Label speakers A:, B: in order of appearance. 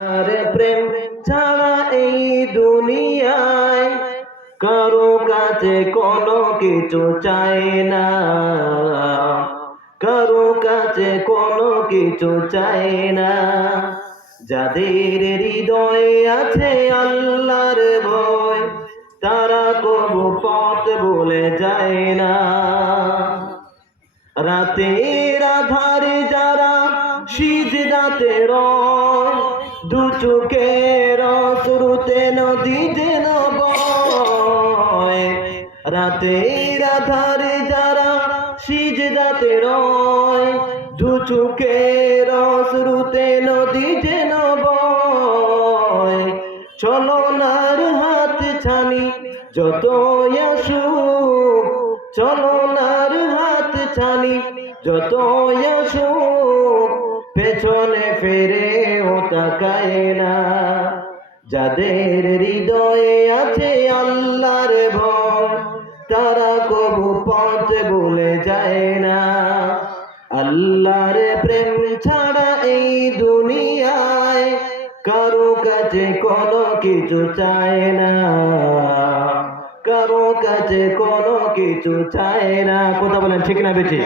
A: আরে প্রেম ছাড়া এই দুনিয়ায় কারও কাছে কোনো কিছু চাই না। কারও কাছে কোনো কিছু চাই না। যাদের হৃদয়ে আছে আল্লাহর ভয়, তারা কবু পথ বলে যায় না। রাতের আধারে যারা সিজদাতে রয় দু চোখের শুরুতে নদী যেন বয় রাতের আধারে যারা সিজদাতে রয়, দু চোখের শুরুতে নদী যেন চলনার হাত ছানি যত আসুক চলনার হাত ছানি যত আসুক, পেছনে ফেরে ও তাকায় না। যাদের হৃদয়ে আছে আল্লাহর ভয় তারা কবু পথ বলে যায় না। আল্লাহর প্রেম ছাড়া এই দুনিয়ায় কারও কাছে কোনো কিছু চায় না। কারও কাছে কোনো কিছু চায় না। কথা বলেন ঠিক না বেটি